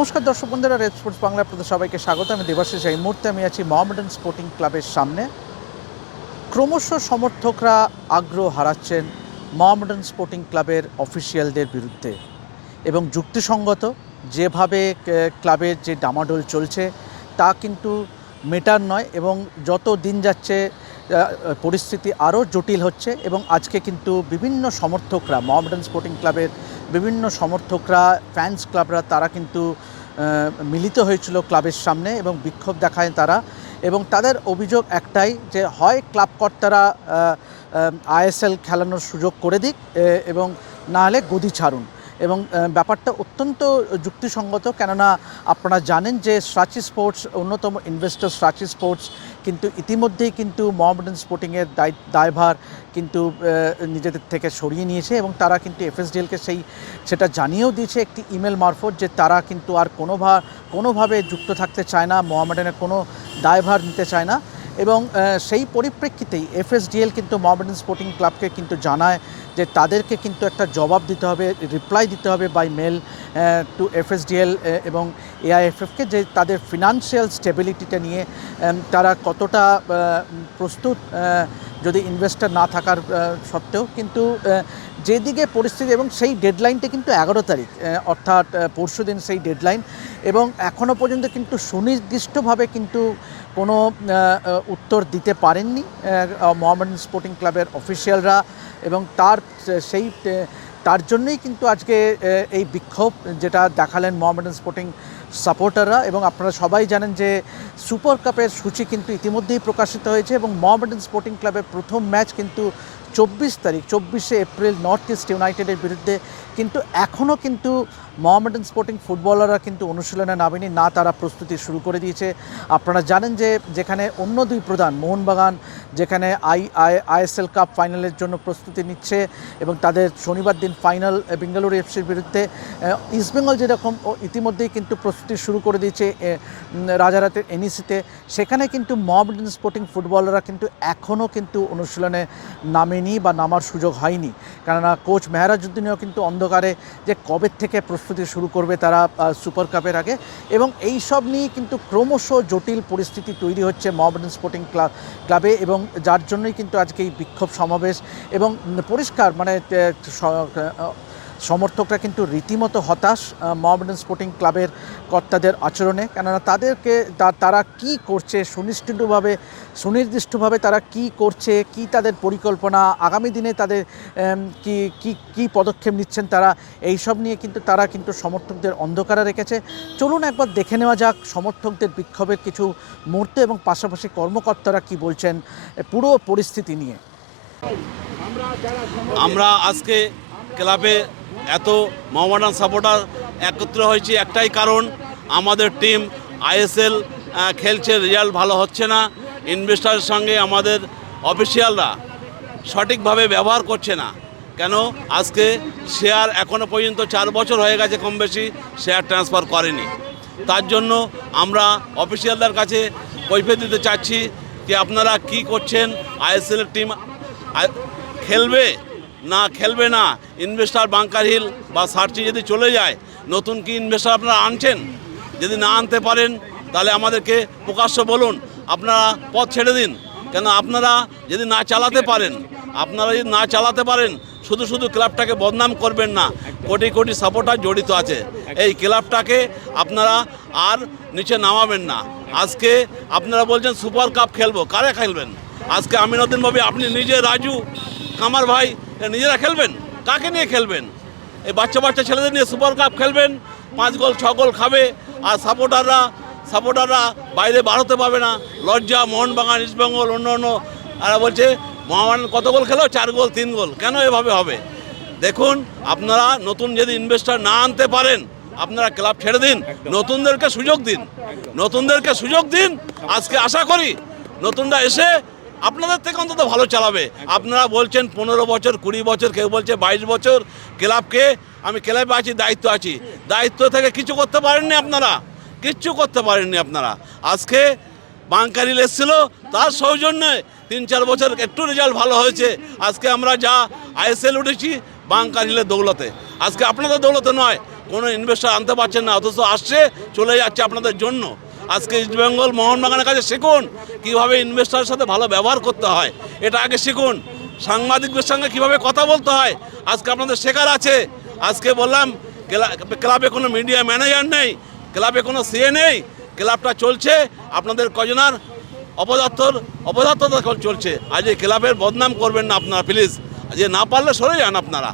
নমস্কার দর্শক বন্ধুরা রেড স্পোর্টস বাংলা আপনাদের সবাইকে স্বাগত। আমি দেবাশিস। এই মুহূর্তে আমি আছি মোহামেডান স্পোর্টিং ক্লাবের সামনে। ক্রমশ সমর্থকরা আগ্রহ হারাচ্ছেন মোহামেডান স্পোর্টিং ক্লাবের অফিসিয়ালদের বিরুদ্ধে। এবং যুক্তিসঙ্গত, যেভাবে ক্লাবের যে ডামাডোল চলছে, তা কিন্তু মেটার নয় এবং যত দিন যাচ্ছে পরিস্থিতি আরও জটিল হচ্ছে এবং আজকে কিন্তু বিভিন্ন সমর্থকরা মোহামেডান স্পোর্টিং ক্লাবের বিভিন্ন সমর্থকরা ফ্যান্স ক্লাবরা তারা কিন্তু মিলিত হয়েছিল ক্লাবের সামনে এবং বিক্ষোভ দেখায় তারা এবং তাদের অভিযোগ একটাই যে হয় ক্লাব কর্তারা আইএসএল খেলানোর সুযোগ করে দিক এবং না হলে গদি ছাড়ুন এবং ব্যাপারটা অত্যন্ত যুক্তিসঙ্গত। কেননা আপনারা জানেন যে স্ট্রাচি স্পোর্টস অন্যতম ইনভেস্টর স্ট্রাচি স্পোর্টস কিন্তু ইতিমধ্যেই কিন্তু মোহামেডান স্পোর্টিংয়ের দায়, দায়ভার কিন্তু নিজেদের থেকে সরিয়ে নিয়েছে এবং তারা কিন্তু এফএসডিএলকে সেই, সেটা জানিয়েও দিয়েছে একটি ইমেল মারফত যে তারা কিন্তু আর কোনোভা, কোনোভাবে যুক্ত থাকতে চায় না মোহামেডানের কোনো দায়ভার নিতে চায় না এবং সেই পরিপ্রেক্ষিতেই এফএসডিএল কিন্তু মোহামেডান স্পোর্টিং ক্লাবকে কিন্তু জানায় যে তাদেরকে কিন্তু একটা জবাব দিতে হবে রিপ্লাই দিতে হবে বাই মেল টু এফএসডিএল এবং এআইএফএফকে যে তাদের ফিনান্সিয়াল স্টেবিলিটিটা নিয়ে তারা কতটা প্রস্তুত যদি ইনভেস্টর না থাকার সত্ত্বেও কিন্তু যেদিকে পরিস্থিতি এবং সেই ডেডলাইনটা কিন্তু এগারো তারিখ অর্থাৎ পরশু দিন সেই ডেডলাইন এবং এখনও পর্যন্ত কিন্তু সুনির্দিষ্টভাবে কিন্তু কোনো উত্তর দিতে পারেননি মোহামেডান স্পোর্টিং ক্লাবের অফিসিয়ালরা এবং তার, সেই, তার জন্যই কিন্তু আজকে এই বিক্ষোভ যেটা দেখালেন মোহামেডান স্পোর্টিং সাপোর্টাররা এবং আপনারা সবাই জানেন যে সুপার কাপের সূচি কিন্তু ইতিমধ্যেই প্রকাশিত হয়েছে এবং মোহামেডান স্পোর্টিং ক্লাবের প্রথম ম্যাচ কিন্তু চব্বিশ তারিখ, চব্বিশে এপ্রিল নর্থ ইস্ট ইউনাইটেডের বিরুদ্ধে কিন্তু এখনও কিন্তু মোহামেডান স্পোর্টিং ফুটবলাররা কিন্তু অনুশীলনে নামেনি, না তারা প্রস্তুতি শুরু করে দিয়েছে। আপনারা জানেন যে যেখানে অন্য দুই প্রধান, মোহনবাগান, যেখানে আই আই, আইএসএল কাপ ফাইনালের জন্য প্রস্তুতি নিচ্ছে এবং তাদের শনিবার দিন ফাইনাল বেঙ্গালুরু এফসির বিরুদ্ধে ইস্টবেঙ্গল যেরকম ইতিমধ্যেই কিন্তু প্রস্তুতি শুরু করে দিয়েছে রাজারাতের এনইসিতে। সেখানে কিন্তু মোহামেডান স্পোর্টিং ফুটবলাররা কিন্তু এখনও কিন্তু অনুশীলনে নামেনি বা নামার সুযোগ হয়নি। কেননা কোচ মেহরাজউদ্দিনও কিন্তু অন্ধকারে যে কবে থেকে প্রস্তুতি শুরু করবে তারা সুপার কাপের আগে। এবং এই সব নিয়ে কিন্তু ক্রমশ জটিল পরিস্থিতি তৈরি হচ্ছে মোহামেডান স্পোর্টিং ক্লাব ক্লাবে এবং যার জন্যই কিন্তু আজকে এই বিক্ষোভ সমাবেশ এবং পরিষ্কার মানে সমর্থকরা কিন্তু রীতিমতো হতাশ মোহামেডান স্পোর্টিং ক্লাবের কর্তাদের আচরণে। কেননা তাদেরকে তারা কি করছে সুনিশ্চিতভাবে সুনির্দিষ্টভাবে তারা কি করছে কি তাদের পরিকল্পনা আগামী দিনে তাদের কি কি কি পদক্ষেপ নিচ্ছেন তারা এই সব নিয়ে কিন্তু তারা কিন্তু সমর্থকদের অন্ধকারে রেখেছে। চলুন একবার দেখে নেওয়া যাক সমর্থকদের বিক্ষোভের কিছু মুহূর্ত এবং পাশাপাশি কর্মকর্তারা কি বলছেন পুরো পরিস্থিতি নিয়ে। আমরা আজকে ক্লাবে এত মোহামেডান সাপোর্টার একত্র হয়েছি একটাই কারণ, আমাদের টিম আইএসএল খেলছে, রেজাল্ট ভালো হচ্ছে না। ইনভেস্টারের সঙ্গে আমাদের অফিসিয়ালরা সঠিকভাবে ব্যবহার করছে না। কেন? আজকে শেয়ার এখনও পর্যন্ত চার বছর হয়ে গেছে কম বেশি, শেয়ার ট্রান্সফার করেনি। তার জন্য আমরা অফিসিয়ালদের কাছে কৈফিয়ত দিতে চাচ্ছি যে আপনারা কি করছেন? আইএসএলের টিম খেলবে? না খেলবে না। ইনভেস্টার বাংকার হিল বা সার্চি যদি চলে যায়, নতুন কি ইনভেস্টার আপনারা আনছেন? যদি না আনতে পারেন, তাহলে আমাদেরকে প্রকাশ্য বলুন, আপনারা পথ ছেড়ে দিন। কেন আপনারা যদি না চালাতে পারেন, আপনারা যদি না চালাতে পারেন, শুধু শুধু ক্লাবটাকে বদনাম করবেন না, কোটি কোটি সাপোর্টার জড়িত আছে। এই ক্লাবটাকে আপনারা আর নিচে নামাবেন না। আজকে আপনারা বলছেন সুপার কাপ খেলব, কারে খেলবেন? আজকে আমিনুদ্দিন ভাবি, আপনি নিজে রাজু কামার ভাই নিজেরা খেলবেন? কাকে নিয়ে খেলবেন? এই বাচ্চা বাচ্চা ছেলেদের নিয়ে সুপার কাপ খেলবেন পাঁচ গোল ছ গোল খাবে আর সাপোর্টাররা সাপোর্টাররা বাইরে বাড়াতে পারবে না। লজ্জা মোহনবাগান ইস্টবেঙ্গল অন্য অন্য আর বলছে মহামান কত গোল খেলো? চার গোল তিন গোল। কেন এভাবে হবে? দেখুন আপনারা নতুন যদি ইনভেস্টার না আনতে পারেন আপনারা ক্লাব ছেড়ে দিন। নতুনদেরকে সুযোগ দিন। নতুনদেরকে সুযোগ দিন। আজকে আশা করি নতুনরা এসে আপনাদের থেকে অন্তত ভালো চালাবে। আপনারা বলছেন পনেরো বছর কুড়ি বছর কেউ বলছে বাইশ বছর ক্লাবকে আমি ক্লাবে আছি দায়িত্ব আছি। দায়িত্ব থেকে কিছু করতে পারেননি আপনারা। কিচ্ছু করতে পারেননি আপনারা। আজকে বাংকারিল এসেছিল তার সৌজন্যে তিন চার বছর একটু রেজাল্ট ভালো হয়েছে। আজকে আমরা যা আইএসএল উঠেছি বাংকারিলের দৌলতে। আজকে আপনাদের দৌলতে নয় কোনো ইনভেস্টার আনতে পারছেন না অথচ আসছে চলে যাচ্ছে আপনাদের জন্য। আজকে ইস্টবেঙ্গল মোহনবাগানের কাছে শিখুন কীভাবে ইনভেস্টারের সাথে ভালো ব্যবহার করতে হয়। এটা আগে শিখুন। সাংবাদিকদের সঙ্গে কীভাবে কথা বলতে হয়। আজকে আপনাদের শেখার আছে। আজকে বললাম ক্লাবে কোনো মিডিয়া ম্যানেজার নেই, ক্লাবে কোনো সিএ নেই, ক্লাবটা চলছে। আপনাদের কজনার অপদার্থর, অপদার্থতা চলছে। আজ এই ক্লাবের বদনাম করবেন না আপনারা প্লিজ যে না পারলে সরে যান আপনারা।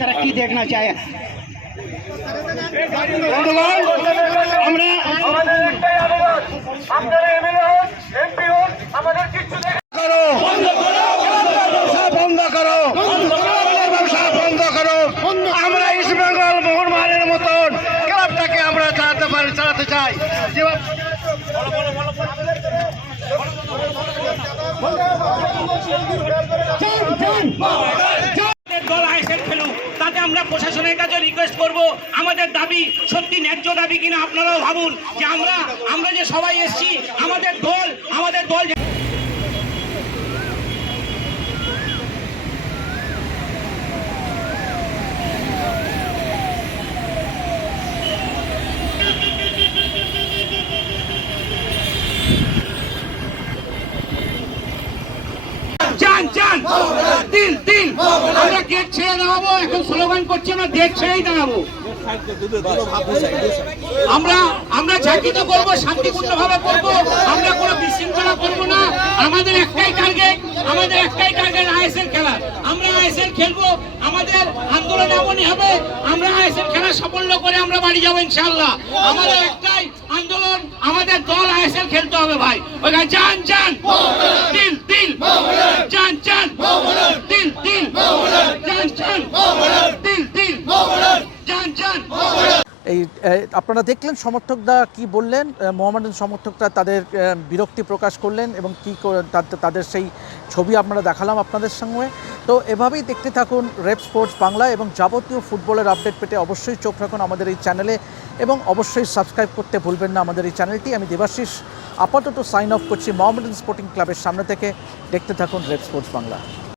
तरक्की देखना चाहे বন্ধুগণ, আমরা আমাদের একটাই আবেদন আপনারা এমএলএ হন এমপি হন আমাদের কিচ্ছু দেখে করো ব্যবসা বন্ধ করো ব্যবসা বন্ধ করো আমরা ইস্ট বেঙ্গল মোহনবাগানের মতন ক্লাবটাকে আমরা চালাতে পারি চালাতে চাই যেভাবে আমাদের আমরা প্রশাসনের কাছে রিকোয়েস্ট করব। আমাদের দাবি সত্যি ন্যায্য দাবি কিনা আপনারাও ভাবুন যে আমরা আমরা যে সবাই এসেছি, আমাদের দল আমাদের দল দিল দিল ছেড়ে দাঁড়াবো এখন স্লোগান করছি আমরা গেট ছেড়েই দাঁড়াবো। আমরা আমরা চাকরিতে করব শান্তিপূর্ণ ভাবে করব আমরা কোনো বিশৃঙ্খলা করব না। আমাদের একটাই টার্গেট আমাদের একটাই টার্গেট আইএসএল খেলা। আমরা আইএসএল খেলব আমাদের আন্দোলন এমনই হবে আমরা আইএসএল খেলা সাফল্য করে আমরা বাড়ি যাব ইনশাল্লাহ আমাদের একটাই আন্দোলন আমাদের দল আইএসএল খেলতে হবে ভাই। ওইখানে যান যান। দিল দিল। যান যান দিল দিল যান যান দিল দিল যান যান এই আপনারা দেখলেন সমর্থকরা কি বললেন মোহামেডান সমর্থকরা তাদের বিরক্তি প্রকাশ করলেন এবং কি তাদের সেই ছবি আপনারা দেখালাম আপনাদের সঙ্গে। তো এভাবেই দেখতে থাকুন রেপ স্পোর্টস বাংলা এবং যাবতীয় ফুটবলের আপডেট পেতে অবশ্যই চোখ রাখুন আমাদের এই চ্যানেলে এবং অবশ্যই সাবস্ক্রাইব করতে ভুলবেন না আমাদের এই চ্যানেলটি। আমি দেবাশিস, আপাতত সাইন অফ করছি মোহামেডান স্পোর্টিং ক্লাবের সামনে থেকে। দেখতে থাকুন রেপ স্পোর্টস বাংলা।